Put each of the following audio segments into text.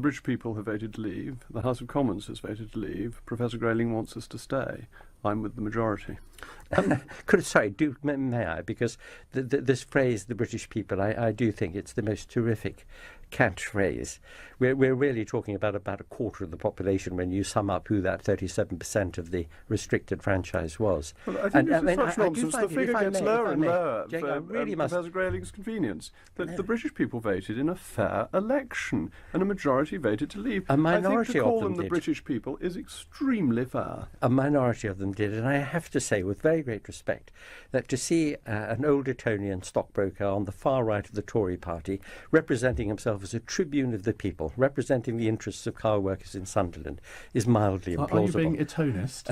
British people have voted to leave. The House of Commons has voted to leave. Professor Grayling wants us to stay. I'm with the majority. May I? Because this phrase, the British people, I do think it's the most terrific catchphrase. We're really talking about a quarter of the population when you sum up who that 37% of the restricted franchise was. Well, I think this is such nonsense. The figure gets lower and lower for Professor Grayling's convenience. The British people voted in a fair election, and a majority voted to leave. A minority I think to call of them them the British people is extremely fair. A minority of them did, and I have to say, with very great respect, that to see an old Etonian stockbroker on the far right of the Tory party representing himself as a tribune of the people, representing the interests of car workers in Sunderland, is mildly implausible. Are you being Etonist?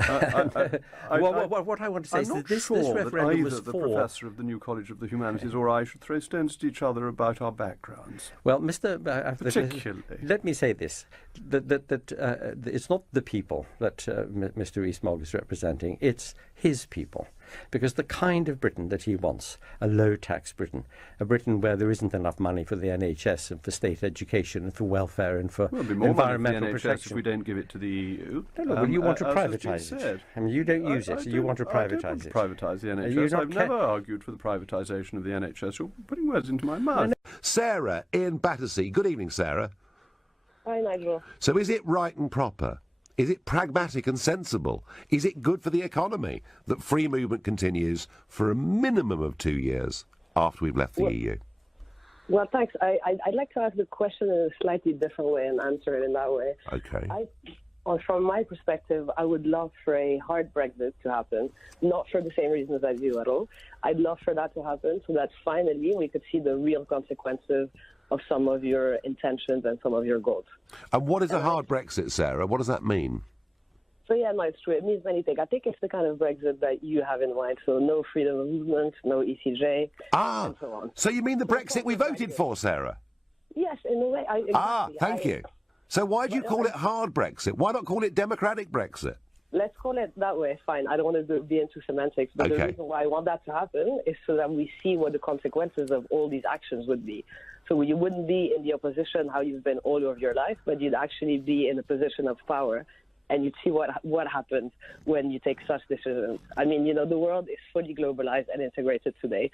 What I want to say is that this referendum that either was the for... professor of the New College of the Humanities or I should throw stones at each other about our backgrounds. Well, particularly. Let me say this, that it's not the people that Mr. Rees Mogg is representing, it's his people. Because the kind of Britain that he wants, a low-tax Britain, a Britain where there isn't enough money for the NHS and for state education and for welfare and for environmental NHS protection. If we don't give it to the EU. Well, you want to privatise it. I mean, you don't use it, so you want to privatise it. I don't want to privatise the NHS. I've never argued for the privatisation of the NHS. You're putting words into my mouth. Sarah in Battersea. Good evening, Sarah. Hi, Nigel. So is it right and proper? Is it pragmatic and sensible? Is it good for the economy that free movement continues for a minimum of 2 years after we've left the EU? Well, thanks. I'd like to ask the question in a slightly different way and answer it in that way. Okay. From my perspective, I would love for a hard Brexit to happen, not for the same reasons as you at all. I'd love for that to happen so that finally we could see the real consequences of some of your intentions and some of your goals. And what is a hard Brexit, Sarah? What does that mean? So yeah, no, it's true. It means many things. I think it's the kind of Brexit that you have in mind. So no freedom of movement, no ECJ, and so on. So you mean the Brexit we voted for, Sarah? Yes, in a way. Exactly. Thank you. So why do you call it hard Brexit? Why not call it democratic Brexit? Let's call it that way, fine. I don't want to be into semantics, but the reason why I want that to happen is so that we see what the consequences of all these actions would be. So you wouldn't be in the opposition how you've been all of your life, but you'd actually be in a position of power, and you'd see what happens when you take such decisions. I mean, the world is fully globalized and integrated today.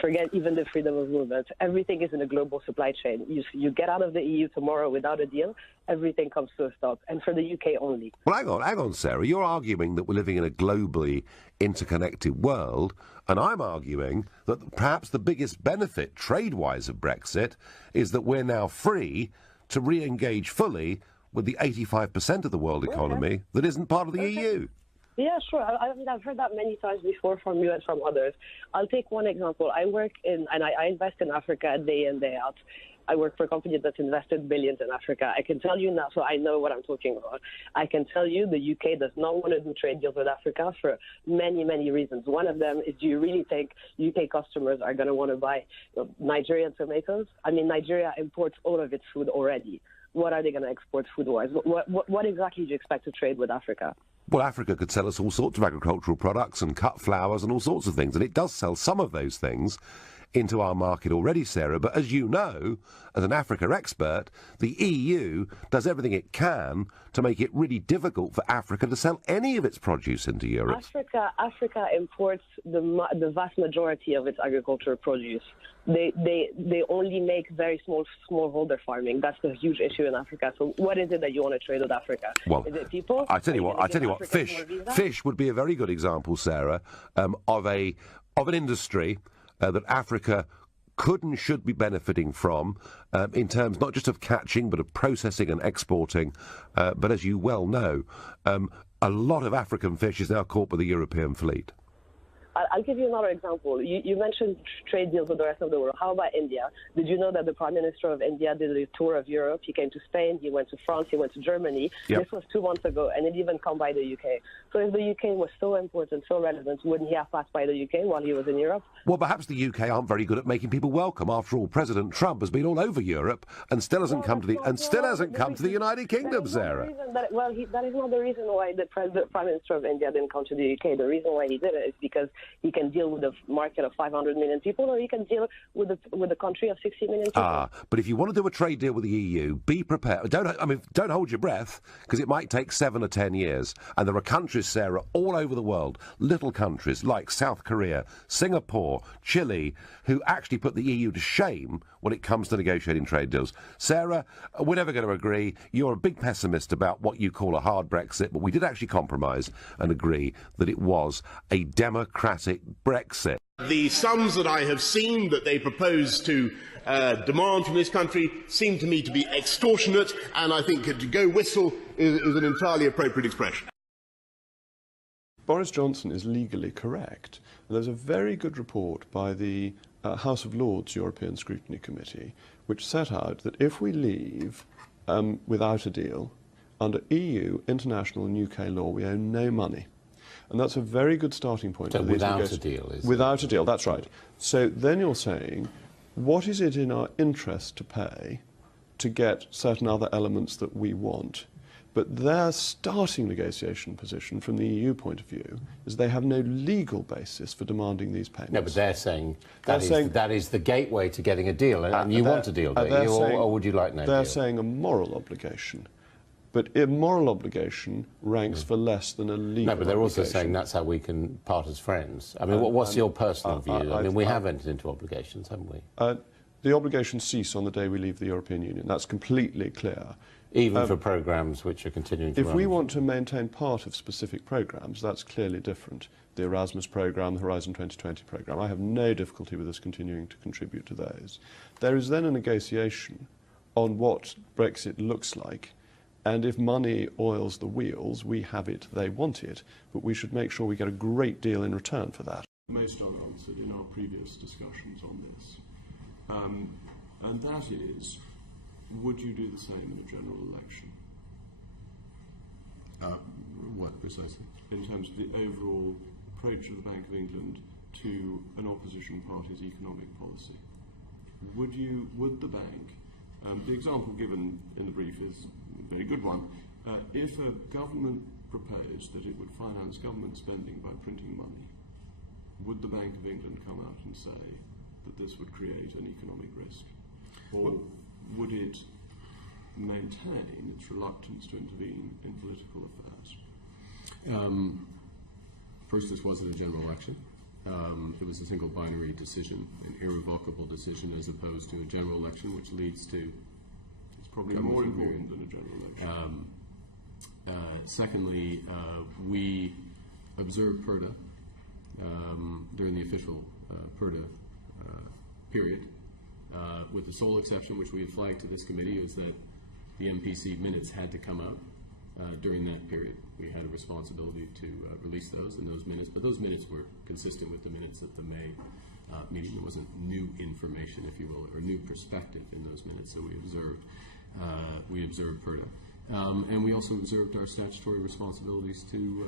Forget even the freedom of movement. Everything is in a global supply chain. You get out of the EU tomorrow without a deal, everything comes to a stop, and for the UK only. Well, hang on, Sarah. You're arguing that we're living in a globally interconnected world, and I'm arguing that perhaps the biggest benefit, trade-wise, of Brexit is that we're now free to re-engage fully with the 85% of the world economy that isn't part of the EU. Yeah, sure. I've heard that many times before from you and from others. I'll take one example. I work in, and I invest in Africa day in, day out. I work for a company that's invested billions in Africa. I can tell you now, so I know what I'm talking about. I can tell you the UK does not want to do trade deals with Africa for many, many reasons. One of them is, do you really think UK customers are going to want to buy Nigerian tomatoes? I mean, Nigeria imports all of its food already. What are they going to export food-wise? What exactly do you expect to trade with Africa? Well, Africa could sell us all sorts of agricultural products and cut flowers and all sorts of things, and it does sell some of those things into our market already, Sarah. But as you know, as an Africa expert, the EU does everything it can to make it really difficult for Africa to sell any of its produce into Europe. Africa imports the vast majority of its agricultural produce. They only make very smallholder farming. That's the huge issue in Africa. So what is it that you want to trade with Africa? Well, is it people? I tell you what, fish would be a very good example, Sarah, of an industry that Africa could and should be benefiting from in terms not just of catching but of processing and exporting. But as you well know, a lot of African fish is now caught by the European fleet. I'll give you another example. You mentioned trade deals with the rest of the world. How about India? Did you know that the Prime Minister of India did a tour of Europe? He came to Spain, he went to France, he went to Germany. Yep. This was 2 months ago, and it didn't even come by the UK. So if the UK was so important, so relevant, wouldn't he have passed by the UK while he was in Europe? Well, perhaps the UK aren't very good at making people welcome. After all, President Trump has been all over Europe and still hasn't come to the United Kingdom, Sarah. That is not the reason why the Prime Minister of India didn't come to the UK. The reason why he did it is because He can deal with a market of 500 million people, or he can deal with a country of 60 million people. But if you want to do a trade deal with the EU, be prepared. Don't hold your breath, because it might take 7 or 10 years. And there are countries, Sarah, all over the world, little countries like South Korea, Singapore, Chile, who actually put the EU to shame when it comes to negotiating trade deals. Sarah, we're never going to agree. You're a big pessimist about what you call a hard Brexit, but we did actually compromise and agree that it was a democratic Brexit. The sums that I have seen that they propose to demand from this country seem to me to be extortionate, and I think to go whistle is an entirely appropriate expression. Boris Johnson is legally correct. There's a very good report by the House of Lords European Scrutiny Committee, which set out that if we leave without a deal, under EU, international and UK law, we owe no money. And that's a very good starting point. So without a deal, is without a deal, that's right. So then you're saying, what is it in our interest to pay to get certain other elements that we want? But their starting negotiation position from the EU point of view is they have no legal basis for demanding these payments. No, but they're saying that is the gateway to getting a deal, and you want a deal, don't you? Or would you like no deal? They're saying a moral obligation. But a moral obligation ranks for less than a legal obligation. No, but they're also saying that's how we can part as friends. I mean, what's your personal view? I mean, we have entered into obligations, haven't we? The obligations cease on the day we leave the European Union. That's completely clear. Even for programmes which are continuing to run? If we want to maintain part of specific programmes, that's clearly different. The Erasmus programme, the Horizon 2020 programme, I have no difficulty with us continuing to contribute to those. There is then a negotiation on what Brexit looks like, and if money oils the wheels, we have it, they want it, but we should make sure we get a great deal in return for that. Most unanswered in our previous discussions on this, and that is, would you do the same in a general election? What precisely? In terms of the overall approach of the Bank of England to an opposition party's economic policy. Would the bank, the example given in the brief is a very good one, if a government proposed that it would finance government spending by printing money, would the Bank of England come out and say that this would create an economic risk? Or would it maintain its reluctance to intervene in political affairs? First, this wasn't a general election. It was a single binary decision, an irrevocable decision, as opposed to a general election, which leads to... It's probably more important than a general election. Secondly, we observed PERDA during the official PERDA period, with the sole exception, which we had flagged to this committee, is that the MPC minutes had to come out during that period. We had a responsibility to release those in those minutes, but those minutes were consistent with the minutes at the May meeting. There wasn't new information, if you will, or new perspective in those minutes, so we observed PERDA. And we also observed our statutory responsibilities to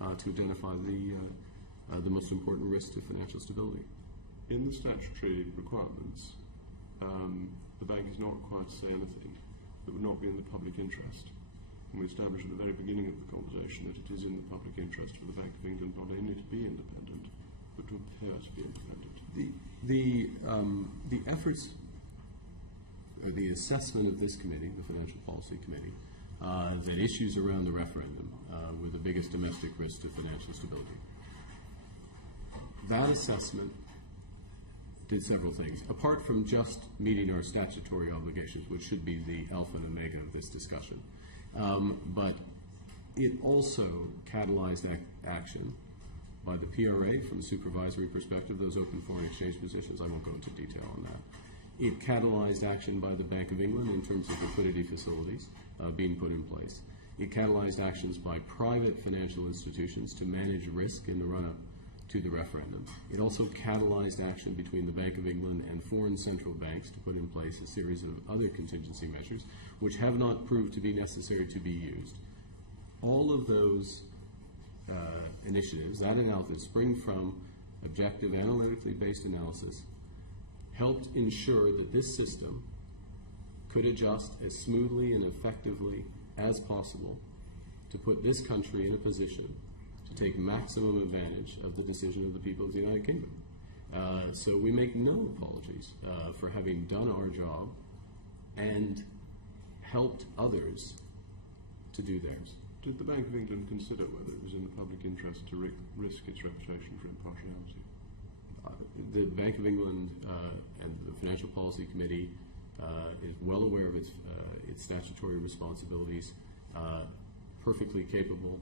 identify the most important risks to financial stability. In the statutory requirements, the bank is not required to say anything that would not be in the public interest. And we established at the very beginning of the conversation that it is in the public interest for the Bank of England not only to be independent, but to appear to be independent. The efforts, or the assessment of this committee, the Financial Policy Committee, that issues around the referendum were the biggest domestic risk to financial stability. That assessment did several things. Apart from just meeting our statutory obligations, which should be the alpha and omega of this discussion, but it also catalyzed action by the PRA from a supervisory perspective, those open foreign exchange positions. I won't go into detail on that. It catalyzed action by the Bank of England in terms of liquidity facilities being put in place. It catalyzed actions by private financial institutions to manage risk in the run-up to the referendum. It also catalyzed action between the Bank of England and foreign central banks to put in place a series of other contingency measures which have not proved to be necessary to be used. All of those initiatives, that analysis, spring from objective, analytically based analysis, helped ensure that this system could adjust as smoothly and effectively as possible to put this country in a position to take maximum advantage of the decision of the people of the United Kingdom. So we make no apologies for having done our job and helped others to do theirs. Did the Bank of England consider whether it was in the public interest to risk its reputation for impartiality? The Bank of England and the Financial Policy Committee is well aware of its statutory responsibilities, perfectly capable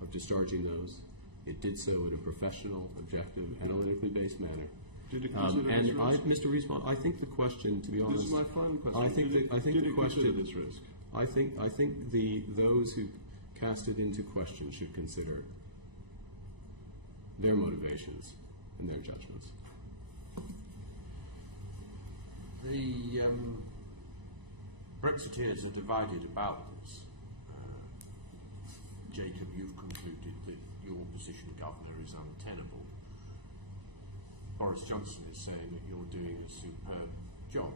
of discharging those. It did so in a professional, objective, analytically based manner. Did it consider and this risk? Mr. Rees Mogg, I think the question, to be honest, this is my final question. I think did the it question. consider this risk? I think those who cast it into question should consider their motivations and their judgments. The Brexiteers are divided about this. Jacob, you've concluded that your position, Governor, is untenable. Boris Johnson is saying that you're doing a superb job.